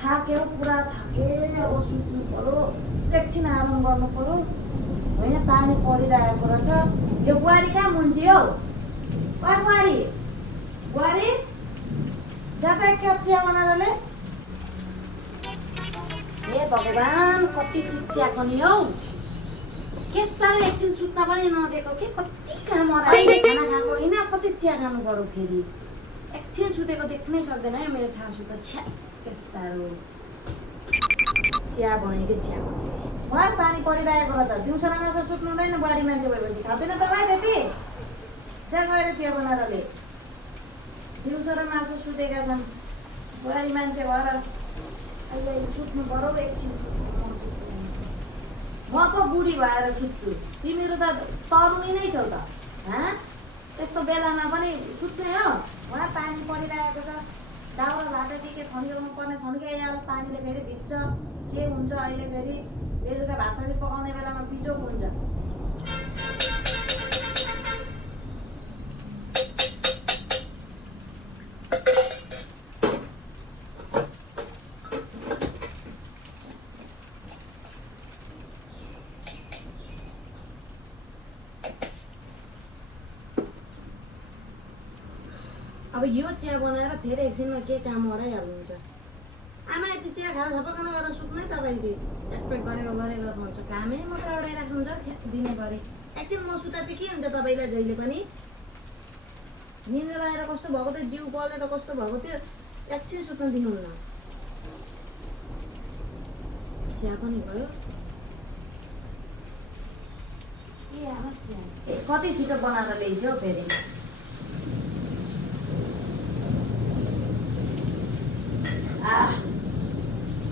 थाक्यो पुरा थाके अब सुत्नु पर्यो एकछिन आराम गर्नु पर्यो होइन पानी परिरहेको रहेछ यो बुहारी कहाँ मुन्थ्यो बुहारी बुहारी जात एक कप चिया बनाएर ले ए भगवान् कति चिच्याको नि हौ के साह्रो एकछिन सुत्न पनि नदिएको के कति काम अरायो खाना खाएको होइन कति चिया खानु पर्यो फेरि एकछिन सुतेको देख्नै सक्दैन है मेरो सासू त छ्या के साह्रो चिया बनाएकै चिया बनाएकै उहाँ पानी परिरहेको रहेछ दिउँसो राम्रोसँग सुत्नु हुँदैन बुहारी मान्छे भएपछि खान्छ नि त भाइ त्यति जा गएर चिया बनाएर ले दिउँसो र मासु सुतेका छन् बुहारी मान्छे भएर अहिले सुत्नु पर्यो एकछिन म पो बुढी भएर सुत्छु तिमीहरू त तरुनी नै छौ त त्यस्तो बेलामा पनि सुत्ने हो उहाँ पानी परिरहेको छ दाउरा भाटा के थन्काउनु पर्ने थन्काइहाल्छ पानीले फेरि भिज्छ के हुन्छ अहिले फेरि बेलुका भात साली पकाउने बेलामा बिजोक हुन्छ अब यो चिया बनाएर फेरि एकछिनमा के काम अराइहाल्नुहुन्छ आमा यति चिया खाएर झपक्क गरेर सुत्नै तपाईँले एकपेक गरेको गर्नुहुन्छ कामै मात्र अडाइराख्नुहुन्छ दिनैभरि एकछिन नसुता चाहिँ के हुन्छ तपाईँलाई जहिले पनि निन्द्रा लगाएर कस्तो भएको थियो जिउ बलेर कस्तो भएको थियो एकछिन सुत्न दिनुहुन्न चिया पनि भयो के आमा चिया कति छिटो बनाएर ल्याइन्छ हौ फेरि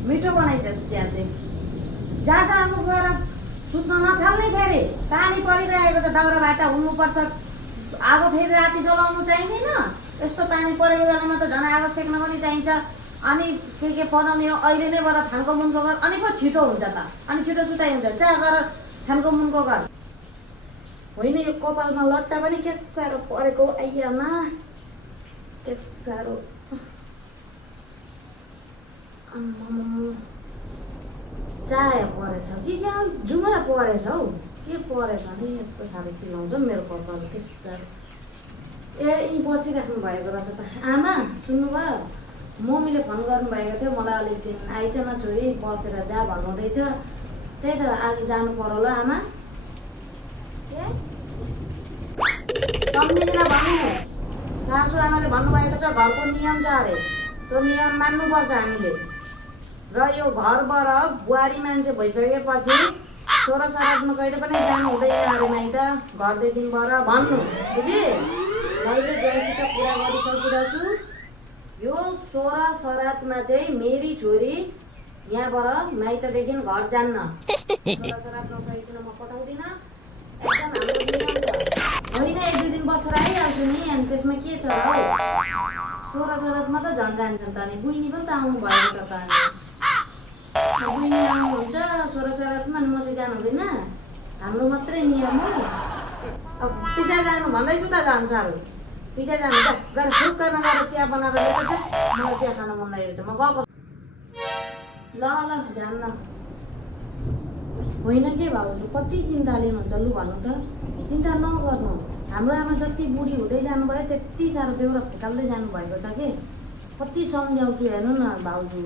मिठो बनाइछस् चिया चाहिँ जहाँ जहाँ अब गएर सुत्न नथाल्नै फेरि पानी परिरहेको छ दाउरा भाटा हुनुपर्छ आगो फेरि राति जलाउनु चाहिँदैन यस्तो पानी परेको बेलामा त झन् आगो सेक्न पनि चाहिन्छ अनि के बनाउने हो अहिले नै गर थानको मुनको घर अनि पो छिटो हुन्छ त अनि छिटो सुताइ हुन्छ जा गर थानको मुनको घर होइन यो कपालमा लट्टा पनि के साह्रो परेको आइयामा के साह्रो चाया परेछ कि क्या जुमरा परेछ हौ के परेछ नि यस्तो साह्रो चिलाउँछ मेरो कपाल के साह्रो ए यी बसिराख्नु भएको रहेछ त आमा सुन्नुभयो मम्मीले फोन गर्नुभएको थियो मलाई अलिक दिन आइज न छोरी बसेर जा भन्नुहुँदैछ त्यही त आज जानु पर्यो होला आमा के चम्नीलाई भन्नु सासू आमाले भन्नुभएको छ घरको नियम छ अरे त्यो नियम मान्नुपर्छ हामीले र यो घरबाट बुहारी मान्छे भइसकेपछि छोरा सरादमा कहिले पनि जानु हुँदैन अरे माइत घरदेखिबाट भन्नु बुझे मैले जयसित पुरा गरिसकिरहेको छु यो छोरा सरादमा चाहिँ मेरी छोरी यहाँबाट माइतदेखि घर जान्न छोरा सराद नसकिकन म पठाउँदिनँ एकदम हाम्रो नियम छ होइन एक दुई दिन बसेर आइहाल्छु नि अनि त्यसमा के छ हौ छोरा सरादमा त झन् जान्छन् त अनि बुइनी पनि त आउनु भएको छ त अनि बुइनी आउनुहुन्छ छोरा सरादमा अनि म चाहिँ जानु हुँदैन हाम्रो मात्रै नियम हो अब पिछा जानु भन्दैछु त झन् साह्रो पिछा जानु त गएर फुक्क नगएर चिया बनाएर ल्याएको छ मलाई चिया खान मन लागेको छ म गएको ल ल जान्न होइन के भाउजू कति चिन्ता लिनुहुन्छ लु भन्नु त चिन्ता नगर्नु हाम्रो आमा जति बुढी हुँदै जानुभयो त्यति साह्रो बेहोरा फुकाल्दै जानुभएको छ कि कति सम्झाउँछु हेर्नु न भाउजू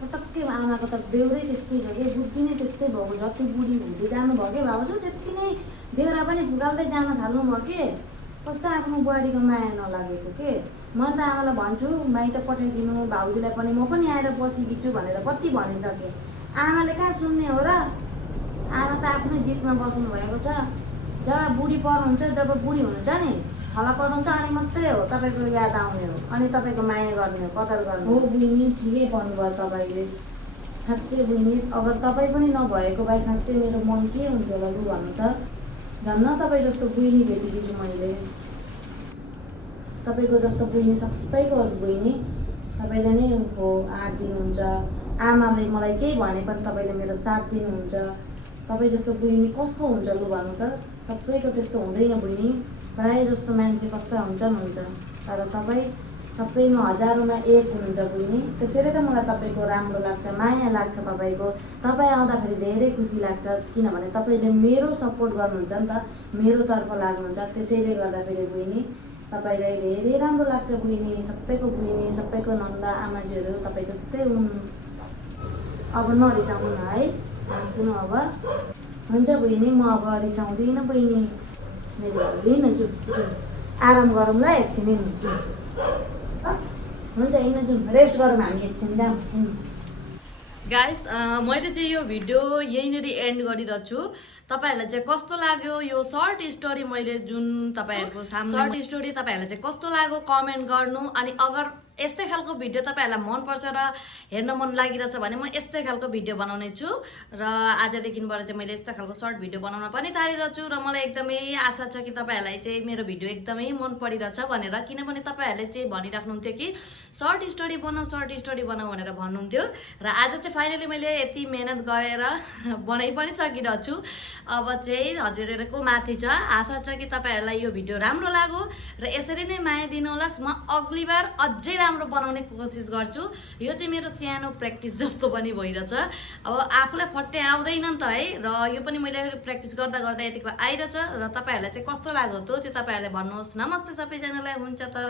पटक्कै आमाको त बेहोरै त्यस्तै छ कि बुद्धि नै त्यस्तै भएको जति बुढी हुँदै जानुभयो कि भाउजू त्यति नै बेहोरा पनि फुकाल्दै जान थाल्नुभयो कि कस्तो आफ्नो बुहारीको माया नलागेको के म त आमालाई भन्छु माइत पठाइदिनु भाउजूलाई पनि म पनि आएर बसिदिन्छु भनेर कति भनिसकेँ आमाले कहाँ सुन्ने हो र आमा त आफ्नो जितमा बस्नु भएको छ जब बुढी पर्नुहुन्छ जब बुढी हुनुहुन्छ नि थला पर्नुहुन्छ अनि मात्रै हो तपाईँको याद आउने हो अनि तपाईँको माया गर्ने हो कदर गर्ने हो बुझ्ने ठिकै भन्नुभयो तपाईँले साँच्चै बुझ्ने अगर तपाईँ पनि नभएको भए साँच्चै मेरो मन के हुन्थ्यो होला लु भन्नु त धन्न तपाईँ जस्तो बुझ्ने भेटिदिन्छु मैले तपाईँको जस्तो बुझ्ने सबैको होस् बुझ्ने तपाईँले नै हो आँट दिनुहुन्छ आमाले मलाई केही भने पनि तपाईँले मेरो साथ दिनुहुन्छ तपाईँ जस्तो बुझ्ने कसको हुन्छ लु भन्नु त सबैको त्यस्तो हुँदैन बुझ्ने प्रायः जस्तो मान्छे कस्ता हुन्छ तर तपाईँ सबैमा हजारौँमा एक हुनुहुन्छ बहिनी। त्यसैले त मलाई तपाईँको राम्रो लाग्छ, माया लाग्छ तपाईँको। तपाईँ आउँदाखेरि धेरै खुसी लाग्छ, किनभने तपाईँले मेरो सपोर्ट गर्नुहुन्छ नि त, मेरो तर्फ लाग्नुहुन्छ। त्यसैले गर्दाखेरि बहिनी तपाईँलाई धेरै राम्रो लाग्छ बहिनी। सबैको नन्दा आमाजीहरू तपाईँ जस्तै हुन्। अब नरिसाउनु न है, हाँस्नु अब। हुन्छ बहिनी, म अब रिसाउँदिनँ बहिनी। मेरो लिन आराम गरौँ ल एकछिन हुन्छ, यिन जाउँ रेस्ट गरौँ हामी एकछिन दाम। गाइस मैले चाहिँ यो भिडियो यहीँनिर एन्ड गरिरहेको छु। तपाईँहरूलाई चाहिँ कस्तो लाग्यो यो सर्ट स्टोरी, मैले जुन तपाईँहरूको सामने सर्ट स्टोरी तपाईँहरूलाई चाहिँ कस्तो लाग्यो कमेन्ट गर्नु। अनि अगर यस्तै खालको भिडियो तपाईँहरूलाई मनपर्छ र हेर्न मन लागिरहेछ भने म यस्तै खालको भिडियो बनाउने छु। र आजदेखिबाट चाहिँ मैले यस्तो खालको सर्ट भिडियो बनाउन पनि थालिरहेको छु। र मलाई एकदमै आशा छ कि तपाईँहरूलाई चाहिँ मेरो भिडियो एकदमै मन परिरहेछ भनेर, किनभने तपाईँहरूले चाहिँ भनिराख्नुहुन्थ्यो कि सर्ट स्टोरी बनाऊ भनेर भन्नुहुन्थ्यो। र आज चाहिँ फाइनली मैले यति मेहनत गरेर बनाइ पनि सकिरहेको छु। अब चाहिँ हजुरहरूको माथि छ, आशा छ कि तपाईँहरूलाई यो भिडियो राम्रो लाग्यो र यसरी नै माया दिनुहोलास्। म अग्ली बार अझै राम्रो बनाउने कोसिस गर्छु। यो चाहिँ मेरो सानो प्र्याक्टिस जस्तो पनि भइरहेछ। अब आफूलाई फट्टै आउँदैन नि त है, र यो पनि मैले प्र्याक्टिस गर्दा यतिको आइरहेछ। र तपाईँहरूलाई चाहिँ कस्तो लाग्यो त्यो चाहिँ तपाईँहरूले भन्नुहोस्। नमस्ते सबैजनालाई, हुन्छ त।